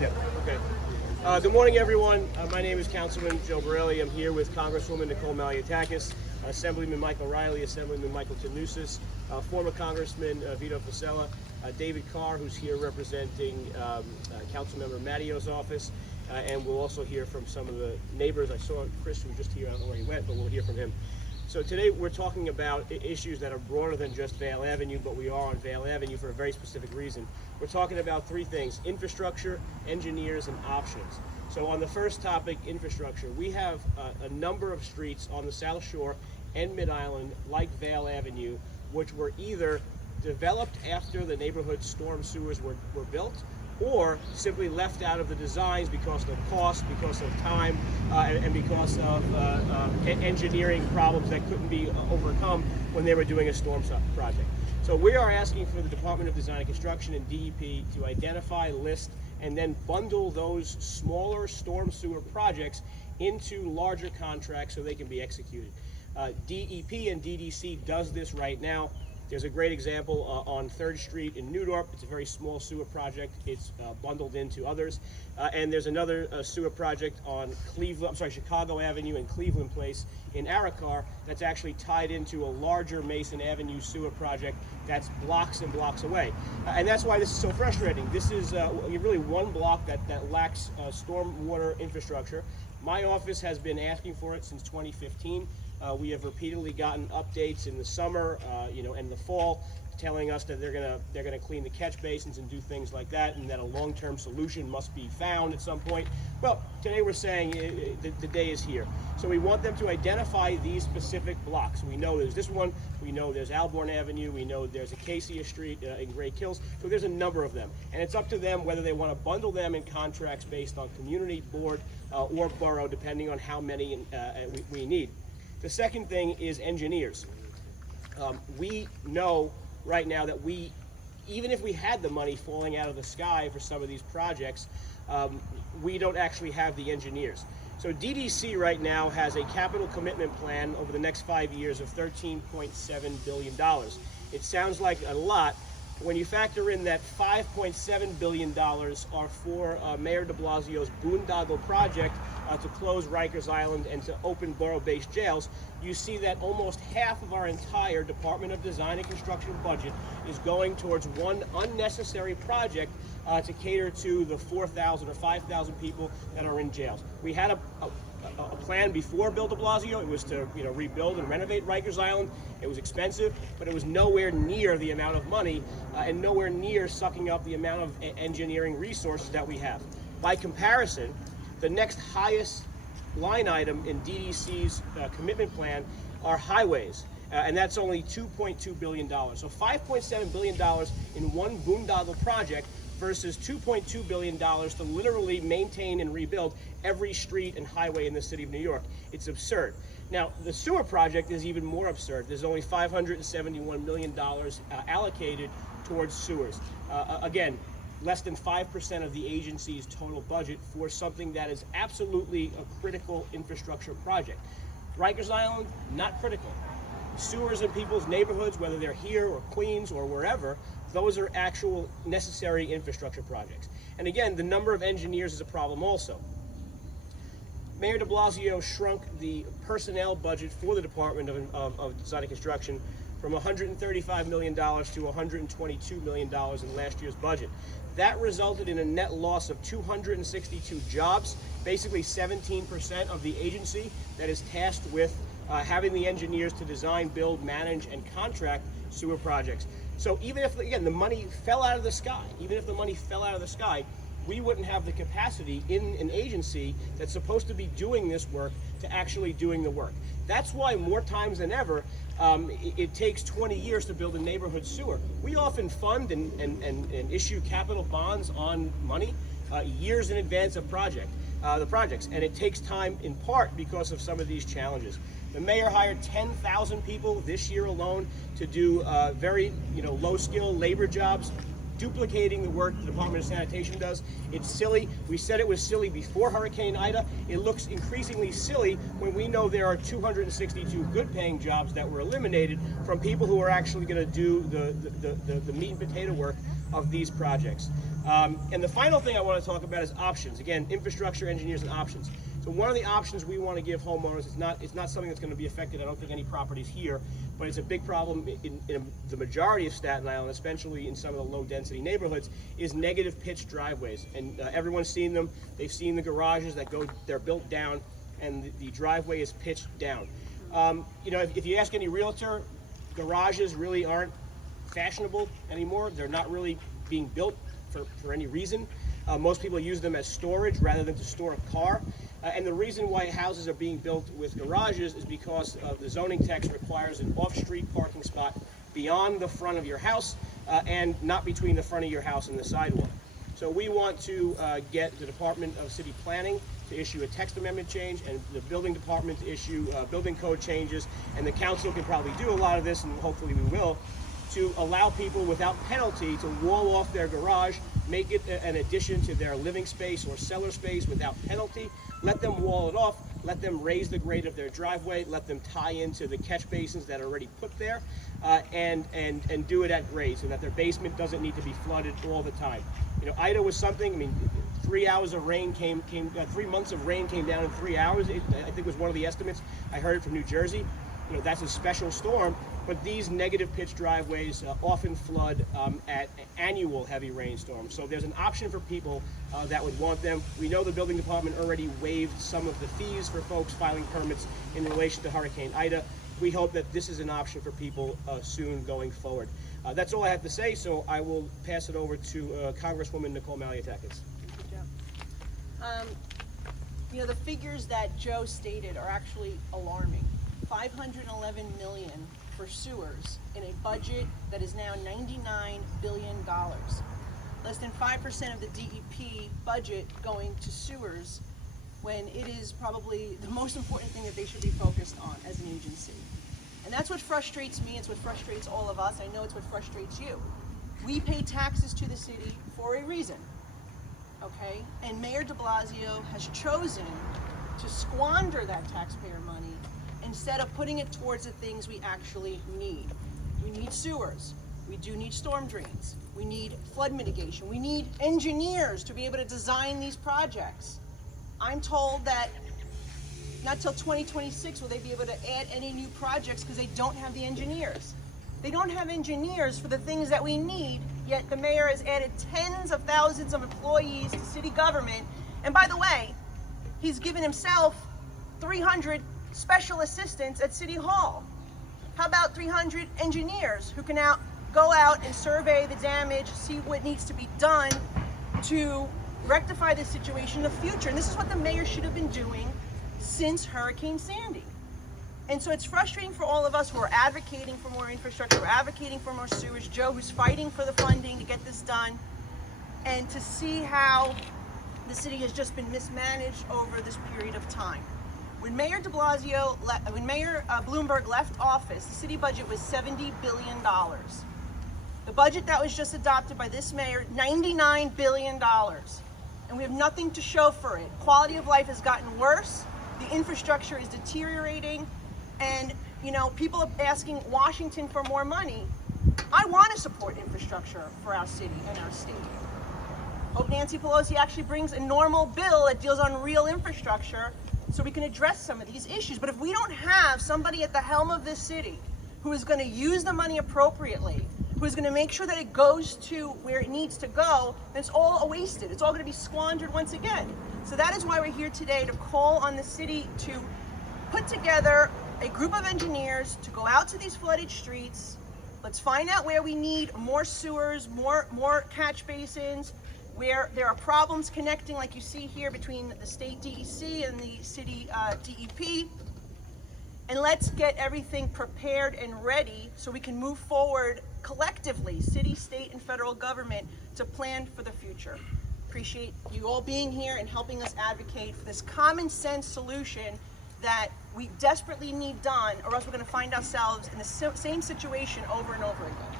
Yeah. Okay. Good morning, everyone. My name is Councilman Joe Borelli. I'm here with Congresswoman Nicole Malliotakis, Assemblyman Michael Riley, Assemblyman Michael Tanusis, former Congressman Vito Fossella, David Carr, who's here representing Councilmember Mattio's office, and we'll also hear from some of the neighbors. I saw Chris, who was just here. I don't know where he went, but we'll hear from him. So today we're talking about issues that are broader than just Vale Avenue, but we are on Vale Avenue for a very specific reason. We're talking about three things: infrastructure, engineers, and options. So on the first topic, infrastructure, we have a number of streets on the South Shore and Mid-Island, like Vale Avenue, which were either developed after the neighborhood storm sewers were built, or simply left out of the designs because of cost, because of time, and because of engineering problems that couldn't be overcome when they were doing a storm project. So we are asking for the Department of Design and Construction and DEP to identify, list, and then bundle those smaller storm sewer projects into larger contracts so they can be executed. DEP and DDC does this right now. There's a great example on 3rd Street in Newdorp. It's a very small sewer project. It's bundled into others. And there's another sewer project on Chicago Avenue and Cleveland Place in Aracar that's actually tied into a larger Mason Avenue sewer project that's blocks and blocks away. And that's why this is so frustrating. This is really one block that lacks stormwater infrastructure. My office has been asking for it since 2015. We have repeatedly gotten updates in the summer, and the fall, telling us that they're gonna clean the catch basins and do things like that, and that a long-term solution must be found at some point. Well, today we're saying the day is here. So we want them to identify these specific blocks. We know there's this one. We know there's Alborn Avenue. We know there's Acacia Street in Great Kills. So there's a number of them, and it's up to them whether they want to bundle them in contracts based on community, board, or borough, depending on how many we need. The second thing is engineers. We know right now that even if we had the money falling out of the sky for some of these projects, we don't actually have the engineers. So DDC right now has a capital commitment plan over the next 5 years of $13.7 billion. It sounds like a lot. When you factor in that $5.7 billion are for Mayor de Blasio's boondoggle project to close Rikers Island and to open borough-based jails, you see that almost half of our entire Department of Design and Construction budget is going towards one unnecessary project to cater to the 4,000 or 5,000 people that are in jails. We had a plan before Bill de Blasio. It was to rebuild and renovate Rikers Island. It was expensive, but it was nowhere near the amount of money and nowhere near sucking up the amount of engineering resources that we have. By comparison, the next highest line item in DDC's commitment plan are highways, and that's only $2.2 billion. So $5.7 billion in one boondoggle project versus $2.2 billion to literally maintain and rebuild every street and highway in the city of New York. It's absurd. Now, the sewer project is even more absurd. There's only $571 million allocated towards sewers. Again, less than 5% of the agency's total budget for something that is absolutely a critical infrastructure project. Rikers Island, not critical. Sewers in people's neighborhoods, whether they're here or Queens or wherever, those are actual necessary infrastructure projects. And again, the number of engineers is a problem also. Mayor de Blasio shrunk the personnel budget for the Department of Design and Construction from $135 million to $122 million in last year's budget. That resulted in a net loss of 262 jobs, basically 17% of the agency that is tasked with having the engineers to design, build, manage, and contract sewer projects. So even if, again, the money fell out of the sky, we wouldn't have the capacity in an agency that's supposed to be doing this work to actually doing the work. That's why more times than ever, it takes 20 years to build a neighborhood sewer. We often fund and issue capital bonds on money years in advance of the projects, and it takes time in part because of some of these challenges. The mayor hired 10,000 people this year alone to do very low-skill labor jobs, duplicating the work the Department of Sanitation does. It's silly. We said it was silly before Hurricane Ida. It looks increasingly silly when we know there are 262 good-paying jobs that were eliminated from people who are actually going to do the meat and potato work of these projects. And the final thing I want to talk about is options. Again, infrastructure engineers and options. So one of the options we want to give homeowners, it's not something that's going to be affected, I don't think, any properties here, but it's a big problem in the majority of Staten Island, especially in some of the low density neighborhoods, is negative pitch driveways. And everyone's seen them. They've seen the garages they're built down, and the driveway is pitched down. If you ask any realtor, garages really aren't fashionable anymore. They're not really being built for any reason. Most people use them as storage rather than to store a car. And the reason why houses are being built with garages is because the zoning text requires an off-street parking spot beyond the front of your house and not between the front of your house and the sidewalk. So we want to get the Department of City Planning to issue a text amendment change, and the building department to issue building code changes, and the council can probably do a lot of this, and hopefully we will, to allow people without penalty to wall off their garage, make it an addition to their living space or cellar space without penalty. Let them wall it off, let them raise the grade of their driveway, let them tie into the catch basins that are already put there, and do it at grade so that their basement doesn't need to be flooded all the time. Ida was something, 3 hours of rain 3 months of rain came down in 3 hours. I think was one of the estimates. I heard it from New Jersey. That's a special storm, but these negative pitch driveways often flood at annual heavy rainstorms. So there's an option for people that would want them. We know the building department already waived some of the fees for folks filing permits in relation to Hurricane Ida. We hope that this is an option for people soon going forward. That's all I have to say, so I will pass it over to Congresswoman Nicole Malliotakis. The figures that Joe stated are actually alarming. $511 million for sewers in a budget that is now $99 billion. Less than 5% of the DEP budget going to sewers, when it is probably the most important thing that they should be focused on as an agency. And that's what frustrates me, it's what frustrates all of us, I know it's what frustrates you. We pay taxes to the city for a reason, okay? And Mayor de Blasio has chosen to squander that taxpayer money instead of putting it towards the things we actually need. We need sewers, we do need storm drains, we need flood mitigation, we need engineers to be able to design these projects. I'm told that not till 2026 will they be able to add any new projects because they don't have the engineers. They don't have engineers for the things that we need, yet the mayor has added tens of thousands of employees to city government. And by the way, he's given himself 300 special assistants at City Hall. How about 300 engineers who can go out and survey the damage, see what needs to be done to rectify this situation in the future? And this is what the mayor should have been doing since Hurricane Sandy. And so it's frustrating for all of us who are advocating for more infrastructure, we're advocating for more sewers, Joe who's fighting for the funding to get this done, and to see how the city has just been mismanaged over this period of time. When Mayor Bloomberg left office, the city budget was $70 billion. The budget that was just adopted by this mayor, $99 billion. And we have nothing to show for it. Quality of life has gotten worse, the infrastructure is deteriorating, and people are asking Washington for more money. I want to support infrastructure for our city and our state. Hope Nancy Pelosi actually brings a normal bill that deals on real infrastructure so we can address some of these issues. But if we don't have somebody at the helm of this city who is going to use the money appropriately, who is going to make sure that it goes to where it needs to go, then it's all wasted. It's all going to be squandered once again. So that is why we're here today, to call on the city to put together a group of engineers to go out to these flooded streets. Let's find out where we need more sewers, more catch basins, where there are problems connecting, like you see here, between the state DEC and the city DEP. And let's get everything prepared and ready so we can move forward collectively, city, state, and federal government, to plan for the future. Appreciate you all being here and helping us advocate for this common sense solution that we desperately need done, or else we're going to find ourselves in the same situation over and over again.